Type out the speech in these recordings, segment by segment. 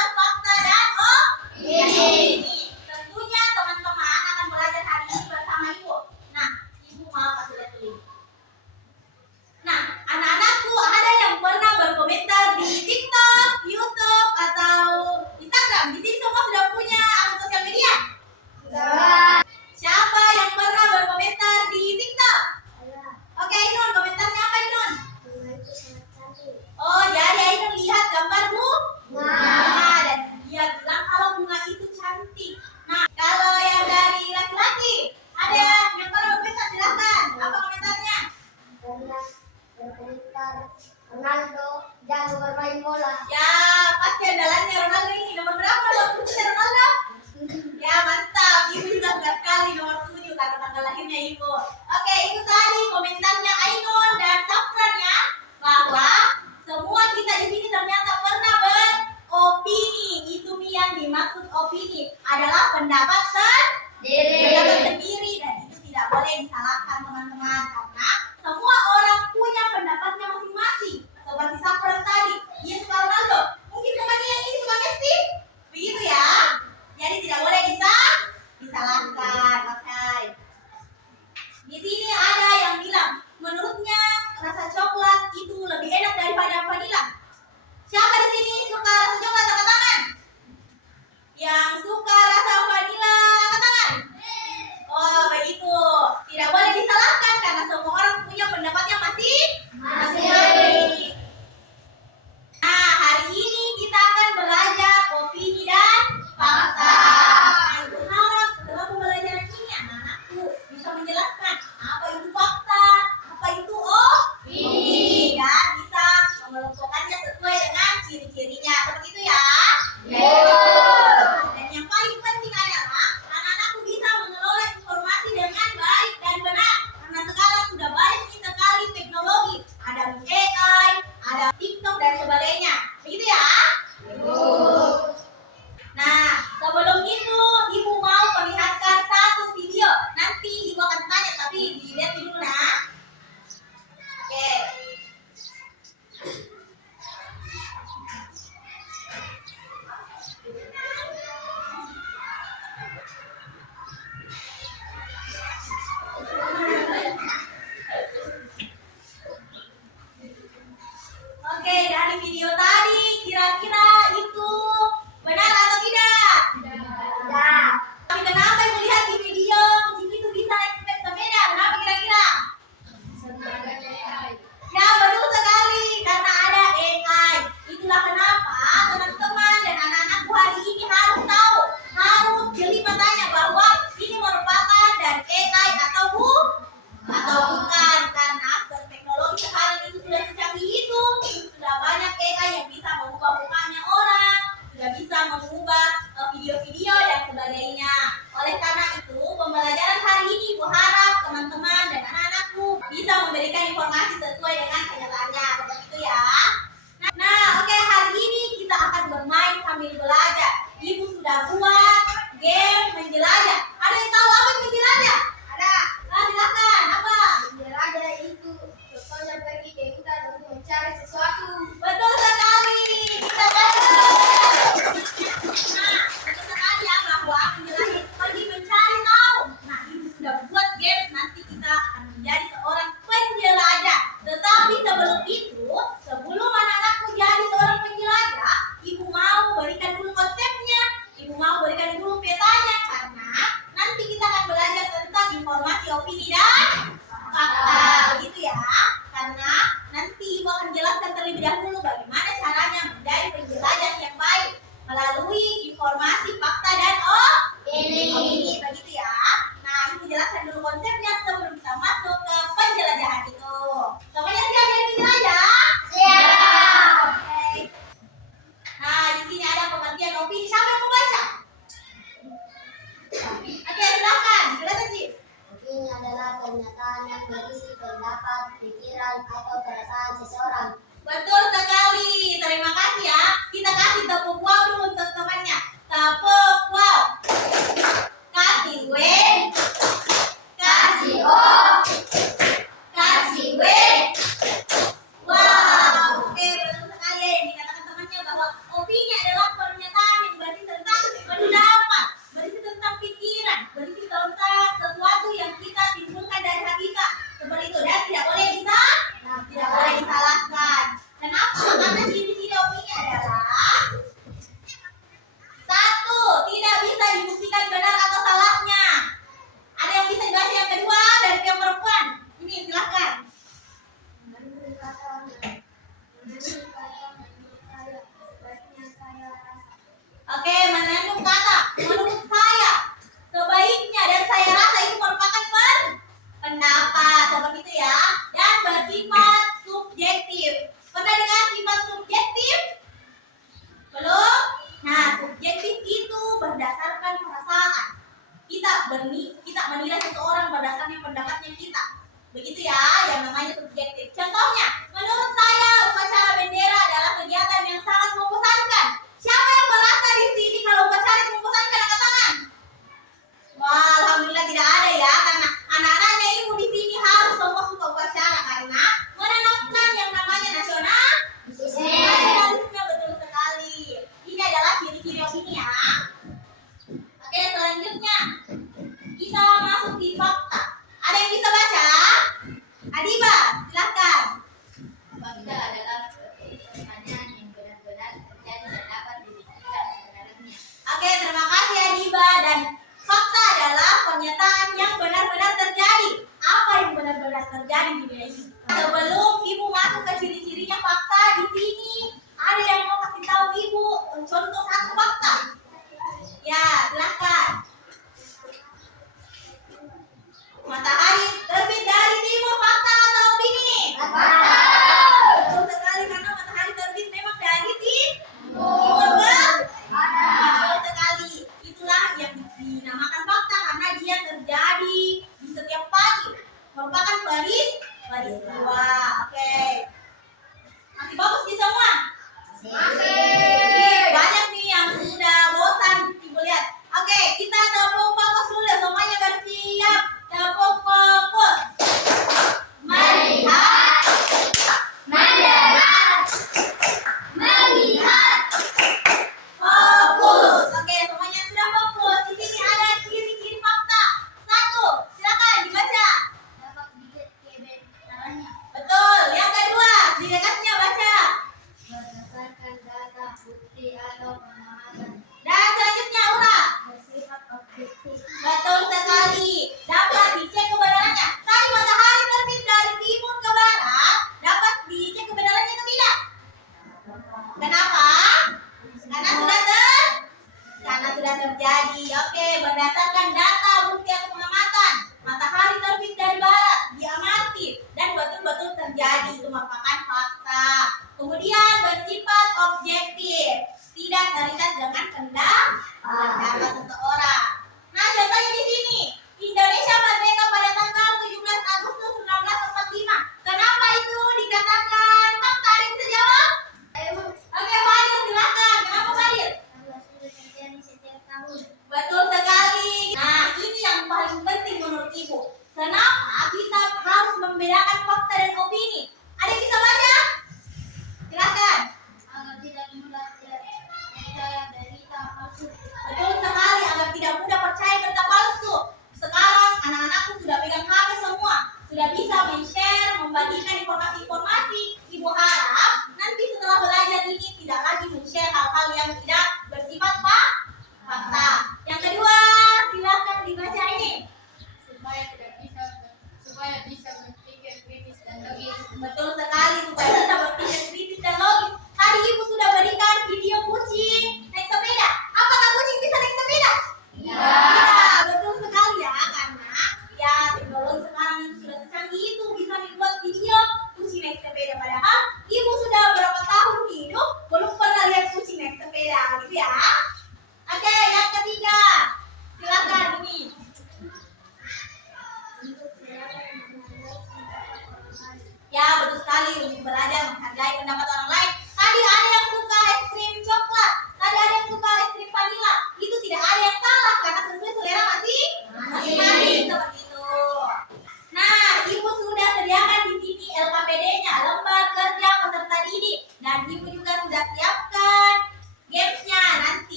mengenal fakta dan opini. Tentunya teman-teman akan belajar hari ini bersama Ibu. Nah, Ibu mau kasih lihat dulu. Nah, anak-anakku ada yang pernah berkomentar di TikTok, YouTube, atau Instagram? Di sini semua sudah punya akun sosial media? Sudah. Siapa yang pernah berkomentar di TikTok? Oke, Ainun, komentarnya apa, Ainun? Oh, jadi Ainun lihat gambar bunga dan dia bilang kalau bunga itu cantik. Nah, kalau yang dari laki-laki, ada yang pernah berkomentar, silakan. Apa komentarnya? Berkomentar Ronaldo jago bermain bola. Ya, pasti andalannya Ronaldo ini. Nomor berapa nomor 7 Ronaldo? Ya, mantap. Ibu juga suka sekali nomor 7 karena tanggal lahirnya Ibu. Oke, itu tadi komentarnya Ainun dan Safran ya, bahwa semua kita di sini ternyata pernah beropini. Itu yang dimaksud opini adalah pendapat sendiri dan itu tidak boleh disalahkan teman-teman karena semua orang punya pendapatnya masing-masing. Seperti Safran tadi, dia suka Ronaldo, mungkin temannya yang ini suka Messi, begitu ya. Jadi tidak boleh disalahkan. Oke. Di sini ada yang bilang, menurutnya rasa coklat itu lebih enak daripada vanila. Siapa di sini suka rasa coklat, angkat tangan. Yang suka rasa vanila, angkat tangan. Oh, begitu. Tidak boleh disalahkan karena semua orang punya pendapatnya masing-masing. Nah, hari ini kita akan belajar opini dan fakta. Aku harap setelah pembelajaran ini anak-anakku bisa menjelaskan apa itu fakta, apa itu opini, dan bisa mengelompokkannya sesuai dengan ciri-cirinya. Seperti itu ya. Dan yang paling penting adalah anak-anakku bisa mengelola informasi dengan baik dan benar. Karena sekarang sudah banyak sekali teknologi. Ada AI, ada TikTok dan sebagainya. Begitu ya? Nah, sebelum itu Ibu mau perlihatkan satu video. Nanti Ibu akan tanya, tapi dilihat dulu nah. Oke. Oke, dari video tadi kira-kira itu benar atau tidak? Tidak. Tapi kenapa Ibu lihat di video kucing itu bisa naik sepeda? Kenapa kira-kira? Ya, betul sekali karena ada AI. Itulah kenapa teman-teman dan anak-anakku hari ini harus tahu, harus jeli matanya bahwa ini merupakan dari AI atau bukan, karena teknologi sekarang itu sudah secanggih itu. Sudah banyak AI yang bisa mengubah mukanya orang, sudah bisa mengubah video-video dan sebagainya. Oleh karena itu, pembelajaran hari ini Ibu harap teman-teman dan anak-anakku bisa memberikan informasi sesuai dengan kenyataannya. Seperti itu ya. Nah, oke, hari ini kita akan bermain sambil belajar. Ibu sudah buat game menjelajah. Ada yang tahu apa itu menjelajah? Ada. Nah, silakan. Apa? Menjelajah itu contohnya pergi ke hutan untuk mencari sesuatu. Betul sekali. Kita betul. Nah, betul sekali ya bahwa menjelajah itu pergi mencari tahu. Nah, Ibu sudah buat game, nanti kita akan menjadi seorang penjelajah. Tetapi sebelum itu, sebelum anak-anakku jadi seorang penjelajah, Ibu mau berikan dulu konsepnya. Ibu mau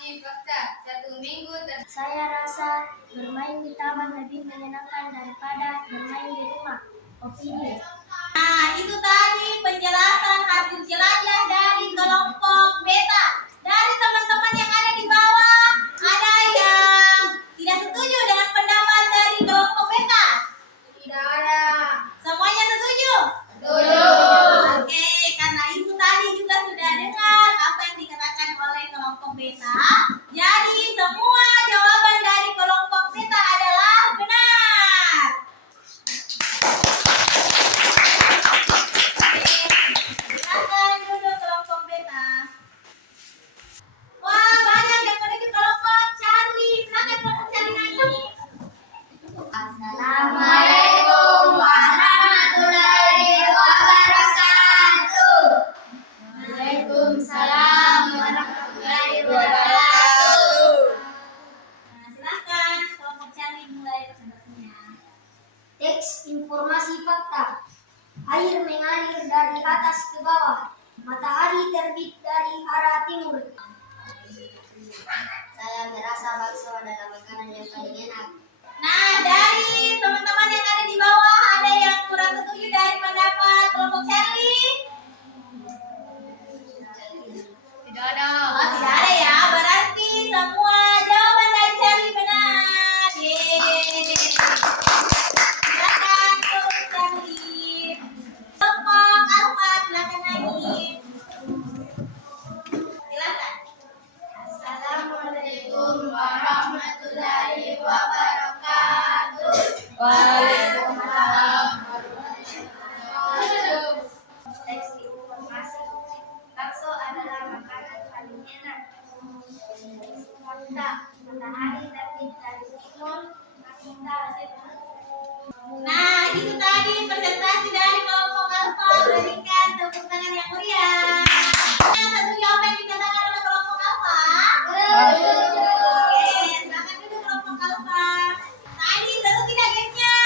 informasi fakta. 1 minggu Saya rasa bermain di taman lebih menyenangkan daripada bermain di rumah. Opini. Nah, itu tadi penjelasan hasil jelajah dari kelompok beta. Dari teman-teman yang ada di bawah, ada yang tidak setuju dengan pendapat dari kelompok beta? tidak ada. Semuanya setuju? Setuju. Oke, karena itu tadi juga sudah dengar apa yang dikatakan oleh kelompok beta. Jadi semua jawaban dari kelompok beta adalah benar. Silakan duduk kelompok beta. Wah, banyak yang menuju kelompok Charlie. Silakan kelompok Charlie naik. Assalamualaikum warahmatullahi wabarakatuh. Waalaikumsalam warahmatullahi wabarakatuh. Nah, silakan kelompok Charlie mulai presentasinya. Teks informasi fakta. Air mengalir dari atas ke bawah. Matahari terbit dari arah timur. Saya merasa bakso adalah makanan yang paling enak. Nah, dari teman-teman yang ada di bawah, ada yang kurang setuju dari pendapat kelompok Charlie? Tidak ada. Oh, tidak ada ya. Berarti semua jawaban dari Charlie benar. Yeay. Silakan kelompok Charlie. Kelompok Alfa, silakan naik. Silakan. Assalamualaikum warahmatullahi wabarakatuh. Waalaikumsalam. Teks informasi. Bakso adalah makanan paling enak. Fakta. Matahari terbit dari timur. Nah, itu tadi presentasi dari kelompok Alfa. Berikan tepuk tangan yang meriah. Nah, satu jawaban yang dikatakan oleh kelompok Alfa. Oke, silakan duduk kelompok Alfa. Tadi seru tidak gamenya?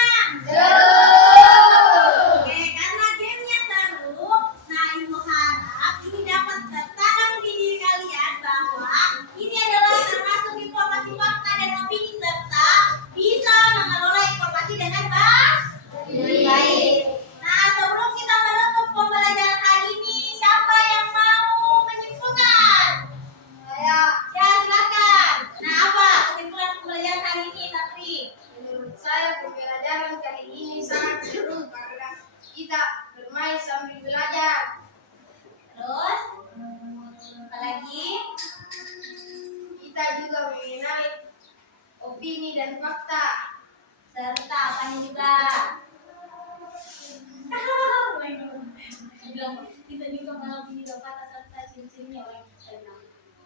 Oke, karena gamenya seru, nah Ibu harap ini dapat tertanam di diri kalian bahwa ini adalah termasuk informasi fakta dan opini serta bisa mengelola informasi dengan baik. Nah, sebelum kita menutup pembelajaran hari ini, siapa yang mau menyimpulkan? Saya. Ya, silakan. Nah, apa kesimpulan pembelajaran hari ini, Sapri? Menurut saya pembelajaran kali ini sangat seru karena kita bermain sambil belajar. Terus, apa lagi? Kita juga mengenal opini dan fakta. Serta apanya juga? Kita juga mengenal opini dan fakta serta ciri-cirinya.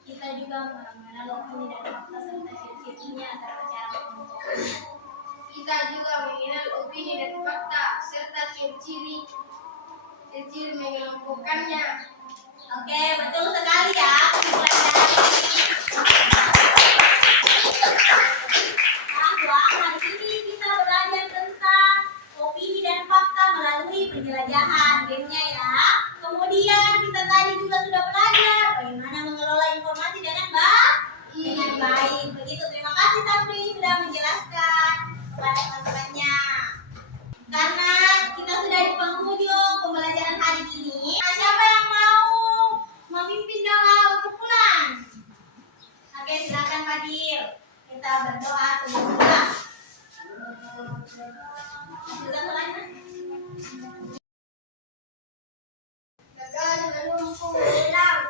Kita juga mengenal opini dan fakta serta ciri-cirinya serta cara mengumpulkannya. Kita juga mengenal opini dan fakta serta ciri-ciri mengelompokkannya. Oke, betul sekali ya kesimpulan dari bahwa hari ini kita belajar tentang opini dan fakta melalui penjelajahan gamenya ya. Kemudian kita tadi juga sudah belajar bagaimana mengelola informasi dengan baik. Begitu, terima kasih Sapri sudah menjelaskan kepada teman-temannya. Karena kita sudah di penghujung pembelajaran hari ini, nah, siapa yang mau memimpin doa untuk pulang? Oke, silakan Fadil. Kita berdoa sebelum pulang. Sudah mulai, Mas? Gagal menumpuk hilang.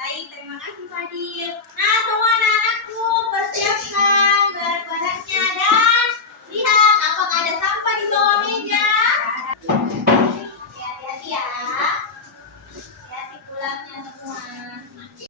Baik, terima kasih Fadil.